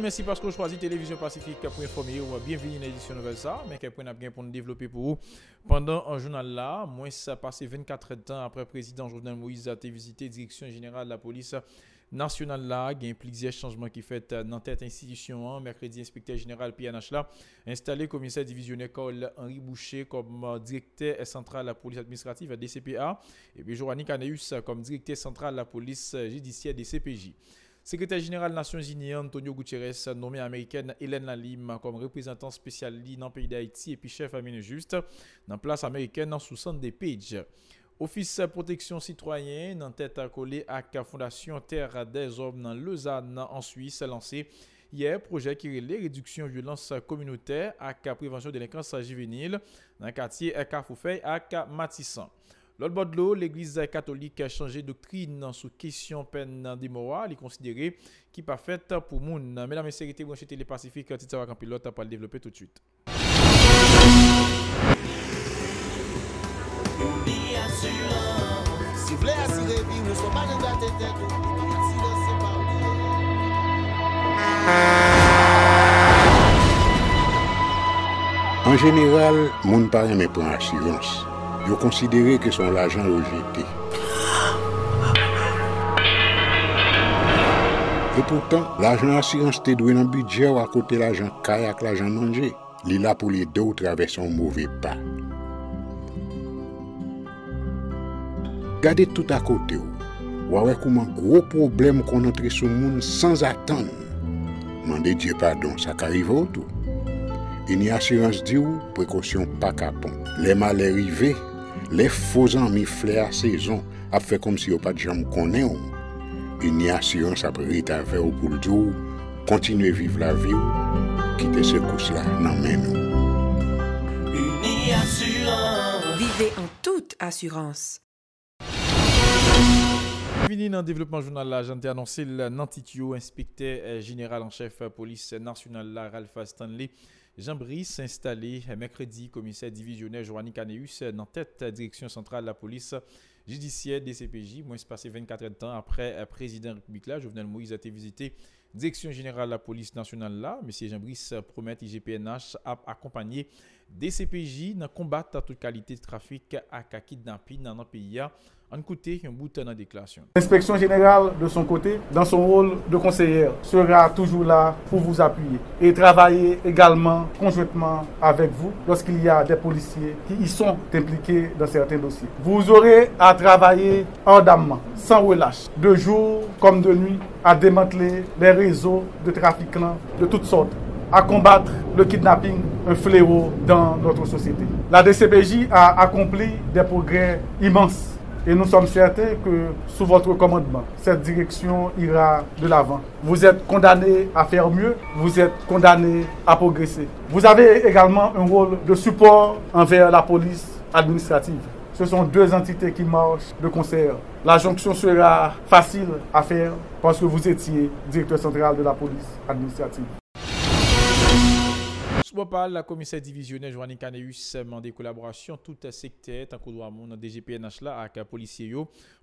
merci parce que vous choisissez Télévision Pacifique pour informer ou bienvenue dans l'édition nouvelle ça, mais qu'elle prenne bien pour nous développer pour vous. Pendant un journal là, moins ça passé 24 temps après président Jovenel Moïse a été visité direction générale de la police nationale là, il y a plusieurs changements qui fait dans cette institution. Mercredi, inspecteur général PNH là, installé commissaire divisionnaire Carl Henri Boucher comme directeur central de la police administrative DCPA et puis Joanny Caneus comme directeur central de la police judiciaire DCPJ. Secrétaire général des Nations Unies Antonio Guterres nommé américaine Hélène Lalim comme représentant spécial dans le pays d'Haïti et puis chef amène juste dans la place américaine sous Sunday Page. Office protection citoyen en tête collé à la Fondation Terre des Hommes dans Lausanne en Suisse lancé hier projet qui relève réduction violence communautaire à la prévention de délinquance juvénile dans le quartier Carrefourfeuille à Matissan. L'autre bord de l'eau, l'Église catholique a changé de doctrine sur question peine de mort. Elle est considérée qui pas faite pour moun. Mesdames et messieurs, branché Télé Pacifique, Tita Campilote pour le développer tout de suite. Si vous voulez assurer vie, nous ne sommes pas dans la tête. En général, moun pa reme prend assurance. Yo considéré que son l'argent rejeté. Et pourtant, l'argent assurance te doué dans budget ou à côté l'argent caille avec l'argent manger. Li là pour les deux traverser un mauvais pas. Gardez tout à côté ou ouais comment gros problème qu'on entre sur monde sans attendre. Mandez Dieu pardon, ça qu'arrive au tout. Une assurance dit ou précaution pas capon. Les mal arrivés, les faux amis flair à saison a fait comme si on pas de jambe connaît. Une assurance après rétaver au pour le jour, continuer vivre la vie ou quitter ce course là dans main nous. Une assurance. Vivez en toute assurance. Bienvenue dans le développement journal là, j'ai annoncé l'antitio inspecteur général en chef police nationale là, Ralph Stanley. Jean-Brice installé mercredi commissaire divisionnaire Joanny Caneus dans tête direction centrale de la police judiciaire DCPJ. Moins passé 24 temps après président République là, Jovenel Moïse a été visité direction générale de la police nationale là. Monsieur Jean-Brice promet IGPNH à accompagner DCPJ dans combattre toute qualité de trafic à kidnapping dans notre pays. En écouter un bout dans la déclaration. L'inspection générale, de son côté, dans son rôle de conseillère, sera toujours là pour vous appuyer et travailler également conjointement avec vous lorsqu'il y a des policiers qui y sont impliqués dans certains dossiers. Vous aurez à travailler ardemment, sans relâche, de jour comme de nuit, à démanteler les réseaux de trafiquants de toutes sortes, à combattre le kidnapping, un fléau dans notre société. La DCPJ a accompli des progrès immenses. Et nous sommes certains que sous votre commandement, cette direction ira de l'avant. Vous êtes condamnés à faire mieux, vous êtes condamnés à progresser. Vous avez également un rôle de support envers la police administrative. Ce sont deux entités qui marchent de concert. La jonction sera facile à faire parce que vous étiez directeur central de la police administrative. Par la commissaire divisionnaire Joanny Caneus demandé collaboration tout secteur tant que doit mon DGPNH là avec policiers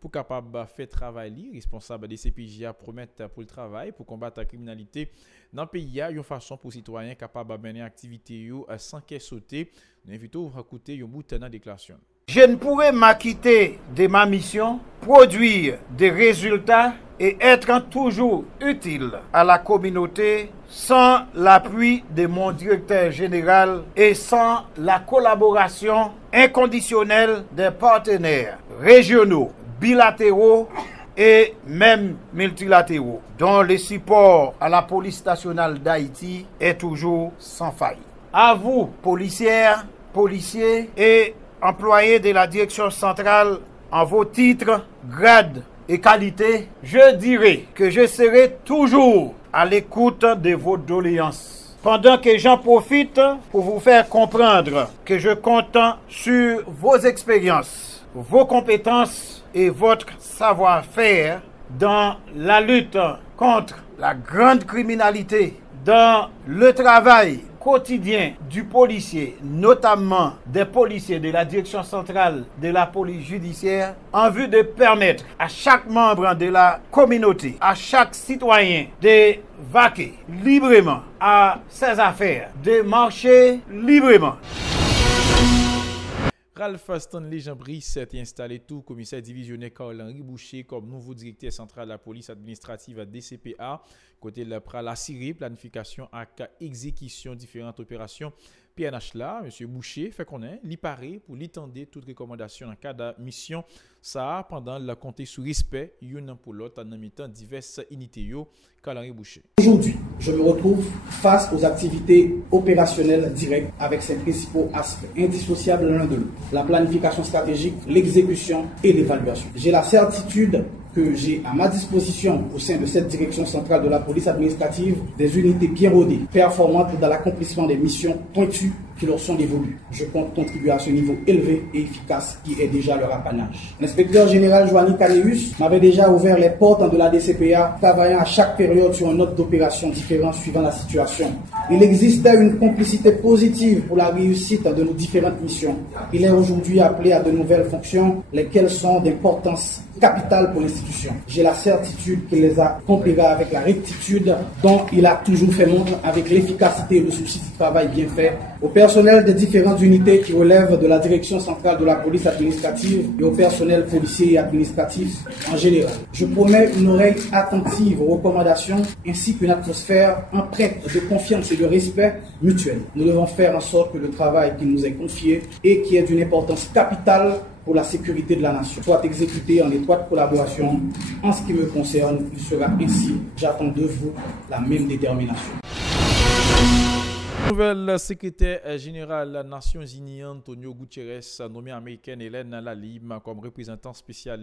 pour capable faire travail responsable des CPJ à promettre pour le travail pour combattre la criminalité dans le pays une façon pour citoyens capable de mener activité sans qu'elle sauter. Nous invitons à écouter un bout de la déclaration. Je ne pourrais m'acquitter de ma mission, produire des résultats et être toujours utile à la communauté sans l'appui de mon directeur général et sans la collaboration inconditionnelle des partenaires régionaux, bilatéraux et même multilatéraux, dont le support à la police nationale d'Haïti est toujours sans faille. À vous, policières, policiers et employés de la direction centrale en vos titres, grades et qualités, je dirais que je serai toujours à l'écoute de vos doléances. Pendant que j'en profite pour vous faire comprendre que je compte sur vos expériences, vos compétences et votre savoir-faire dans la lutte contre la grande criminalité, dans le travail quotidien du policier, notamment des policiers de la direction centrale de la police judiciaire, en vue de permettre à chaque membre de la communauté, à chaque citoyen de vaquer librement à ses affaires, de marcher librement. Ralph Stanley Jean-Brice s'est installé tout commissaire divisionnaire Carl-Henri Boucher comme nouveau directeur central de la police administrative DCPA. Côté de la Syrie, planification et exécution différentes opérations PNH là, M. Boucher fait connaître, l'y paraît pour l'étendre toute recommandation en cas de mission, ça pendant la compter sous respect, yon pour l'autre en imitant diverses unités yo, Carl-Henri Boucher. Aujourd'hui, je me retrouve face aux activités opérationnelles directes avec ses principaux aspects indissociables l'un de l'autre, la planification stratégique, l'exécution et l'évaluation. J'ai la certitude que j'ai à ma disposition au sein de cette direction centrale de la police administrative des unités bien rodées, performantes dans l'accomplissement des missions pointues qui leur sont dévolues. Je compte contribuer à ce niveau élevé et efficace qui est déjà leur apanage. L'inspecteur général Joanny Caneus m'avait déjà ouvert les portes de la DCPA, travaillant à chaque période sur un ordre d'opération différent suivant la situation. Il existait une complicité positive pour la réussite de nos différentes missions. Il est aujourd'hui appelé à de nouvelles fonctions, lesquelles sont d'importance capitale pour l'institution. J'ai la certitude qu'il les accomplira avec la rectitude dont il a toujours fait montre, avec l'efficacité et le souci du travail bien fait, au personnel des différentes unités qui relèvent de la direction centrale de la police administrative et au personnel policier et administratif en général. Je promets une oreille attentive aux recommandations ainsi qu'une atmosphère empreinte de confiance et de respect mutuel. Nous devons faire en sorte que le travail qui nous est confié et qui est d'une importance capitale pour la sécurité de la nation soit exécuté en étroite collaboration. En ce qui me concerne, il sera ainsi. J'attends de vous la même détermination. Nouvelle secrétaire générale des Nations Unies, Antonio Guterres, nommé américaine Hélène Lalim comme représentant spécial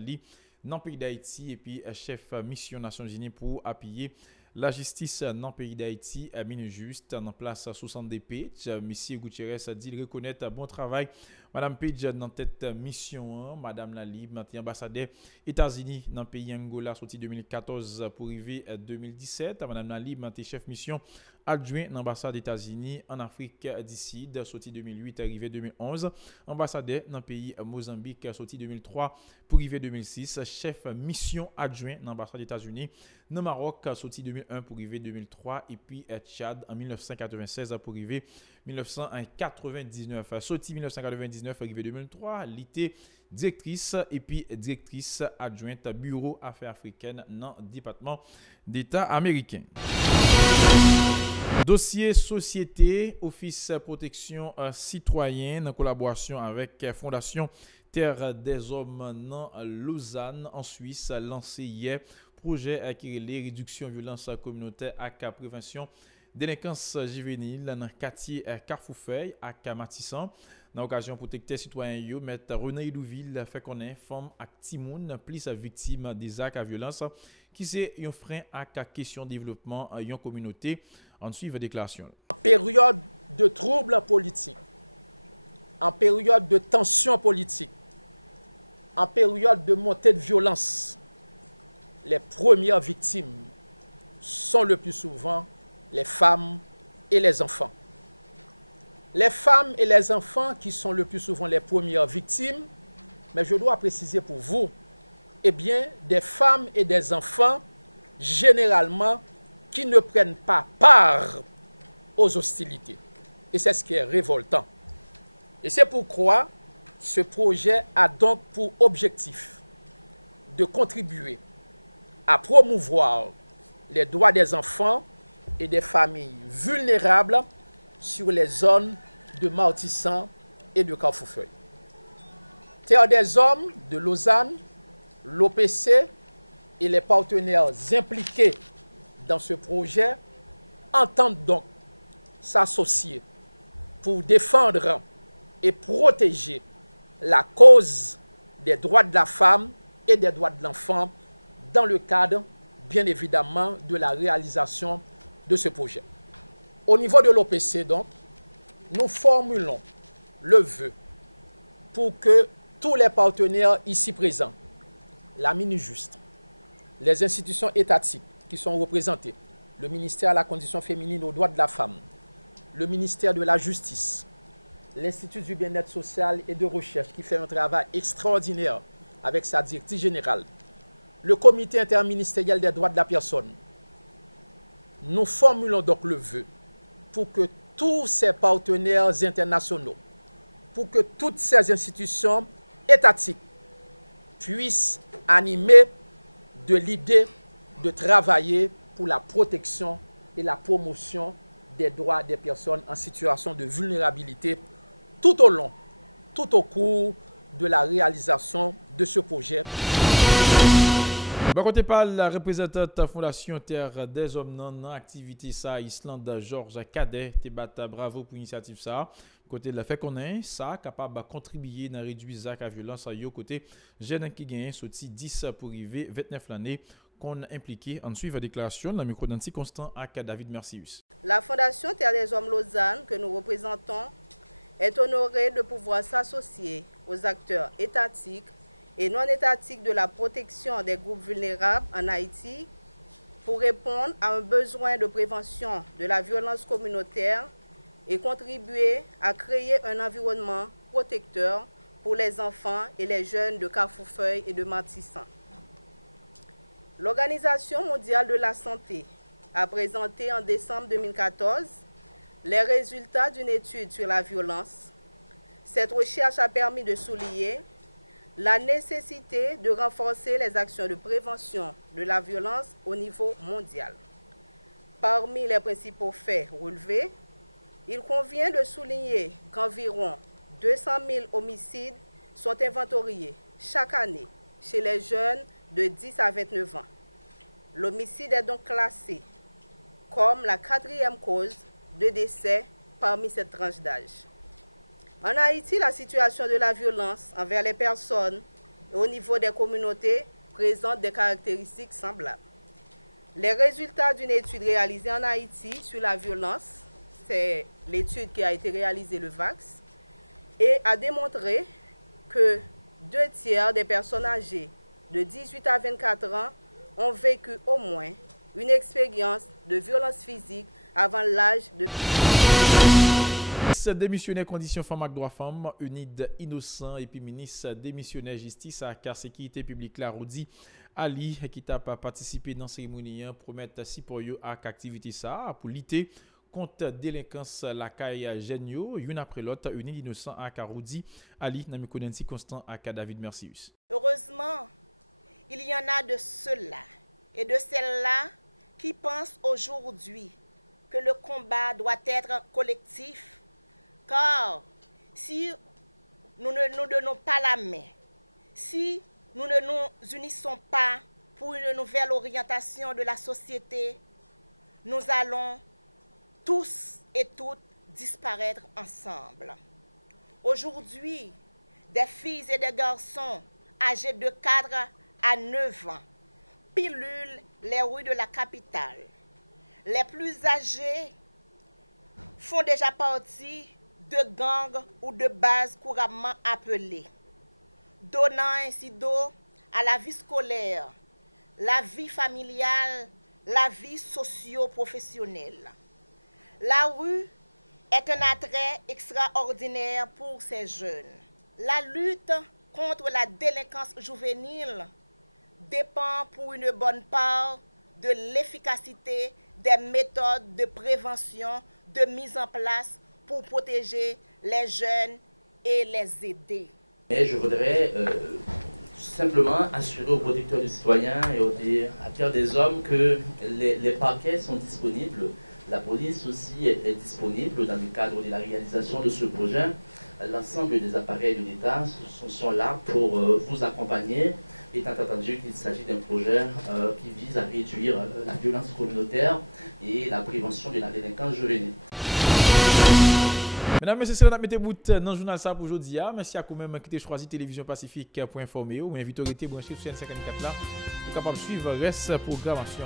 dans le pays d'Haïti et puis chef mission Nations Unies pour appuyer la justice dans le pays d'Haïti, Minujust, en place 60 Page. M. Guterres a dit reconnaître un bon travail. Madame Page dans cette mission, Madame Lalim, ambassadeur États-Unis dans le pays Angola, sorti 2014 pour arriver 2017. Madame Lalim, chef mission adjoint dans l'ambassade des États-Unis en Afrique du Sud, sorti 2008, arrivé 2011. Ambassadeur dans le pays Mozambique, sorti 2003 pour arriver 2006. Chef mission adjoint dans l'ambassade des États-Unis dans Maroc, sorti 2001 pour arriver 2003. Et puis Tchad en 1996 pour arriver 1999. Sorti 1999 arrivé 2003. L'été directrice et puis directrice adjointe bureau affaires africaines dans le département d'État américain. Dossier société, Office protection citoyenne en collaboration avec Fondation Terre des Hommes dans Lausanne en Suisse lancé hier projet qui les réduction violence communautaire et prévention délinquance juvénile dans le quartier Carrefour-Feuille à Matissan. Dans l'occasion protecteur citoyen yo mettre René Idouville fait connaître femme et timoun plus victime des actes à violence qui c'est un frein à la question de développement en communauté. En suivant la déclaration. En période de troubles politiques, en période de tensions politiques, en période de montée de violence, les premières victimes sont le plus souvent les femmes et les enfants. Les femmes et les enfants qui sont le plus souvent les premières victimes, mais je dois préciser pour vous, eh bien, des femmes et des enfants, généralement, qui ne prennent pas part aux hostilités. Et c'est ce qui est révoltant. Et c'est pourquoi ce projet a donc pour objectif de contribuer à promouvoir les droits des enfants et des familles vulnérables sur les zones de Martissan et de Carrefour-Feuille. Terre des Hommes de Lausanne, l'OPC et les partenaires impliqués dans ce projet entendent donc s'associer pour défendre et protéger la cause des droits de la femme et des droits de l'enfant dans le cadre, bien évidemment, de la réalisation de ce projet. Au niveau de l'OPC, donc, nous formulons le vœu pour que tous les partenaires ici présents, la Minujust, les institutions étatiques qui sont représentées, le ministère de la Condition féminine aux droits de la femme, le ministère de la Justice, l'Institut du bien-être social et de recherche qui fait un travail extraordinaire avec sa directrice générale, le comité interministériel des droits de la personne, nous formulons donc le vœu pour que tous ces partenaires internationaux, pour que toutes ces institutions étatiques puissent animer de l'idée de travailler pour la protection et la promotion des droits des personnes en situation de vulnérabilité tout au long, tout au cours de la réalisation de ce projet. Par contre, par la représentante Fondation Terre des Hommes non activité ça Islande Georges Cadet te bat bravo pour l'initiative ça. Côté de la fait qu'on est ça capable de contribuer dans réduire la violence à yo côté jeune qui gagne sorti 10 pour arriver 29 l'année qu'on a impliqué en suivant la déclaration dans le micro d'Anti Constant à David Mercius. La Fondation Terre des Hommes Lausanne que nous représentons est honorée de pouvoir s'associer aux acteurs étatiques et non étatiques de la protection des groupes vulnérables en Haïti pour répondre à un besoin de prévention de la violence communautaire et contribuer à créer un environnement protecteur pour les enfants et les jeunes de Carrefourfeuille et de Martissan. L'Organisation mondiale de la santé a présenté en décembre 2014 les résultats d'une étude sur la violence. Cette recherche a permis de souligner la nécessité de renforcer les actions de prévention de la violence au niveau mondial. Parmi les principaux faits relevés, il convient de souligner qu'environ 200 000 homicides sont inventoriés chaque année chez les jeunes de 10 à 29 ans. L'homicide est donc classé comme la 4e cause de décès parmi cette tranche d'âge. En Haïti, la situation de la violence envers les personnes et au niveau des communautés présente des caractéristiques semblables. Les résultats d'une étude réalisée en Haïti sur la violence, c'est l'étude qui a été réalisée, le VAX, et a démontré que 2/3 des personnes âgées de 18 à 24 ans ont vécu au moins une expérience de violence physique avant l'âge de... Démissionnaire conditions femmes et droits femmes, UNID Innocent et puis ministre démissionnaire justice à la sécurité publique la Rodi Ali qui t'a participé dans la cérémonie promettre si pour yo ak activité ça pour lutter contre délinquance la caille génio une après l'autre UNID Innocent à Rodi Ali dans micro d'Anti Constant à David Mercius. Heureusement, il y en a de ceux-là et de celles-là qui pensent aujourd'hui que le combat doit être collectif. Car si nous ne nous donnons pas la main, si nous ne nous unissons pas pour une nouvelle orientation de la société, nous allons tous et toutes disparaître ensemble. Aujourd'hui, des filles et des garçons âgés de 4 à 9 ans pilulent les rues de la capitale. Les plus âgés font déjà partie de gangs ou de bases couramment appelées, donnant ainsi dos à la vie scolaire, la vie familiale, la vie socio-professionnelle. La rue est un attrait extraordinaire pour ces jeunes. La lutte contre la délinquance juvénile dépend pour une bonne part de l'efficacité des méthodes de prévention, de mise en place pour protéger les jeunes et les aider. Mais je voudrais simplement assurer aux protecteurs du citoyen et aux acteurs des hommes que les parquets sont disponibles. La police aussi est disponible dans le cadre de la réalisation de ce projet. L'ensemble des appareils de l'État sont là pour vous accompagner, étant entendu qu'il s'agit d'un projet qui vise à réduire la violence communautaire et la prévention de la délinquance juvénile. Mesdames et messieurs, on a mis bout dans le journal ça pour aujourd'hui. Merci à vous même qui avez choisi Télévision Pacifique pour informer ou inviter à rester branché sur chaîne 54 là pour capable suivre le reste de la programmation.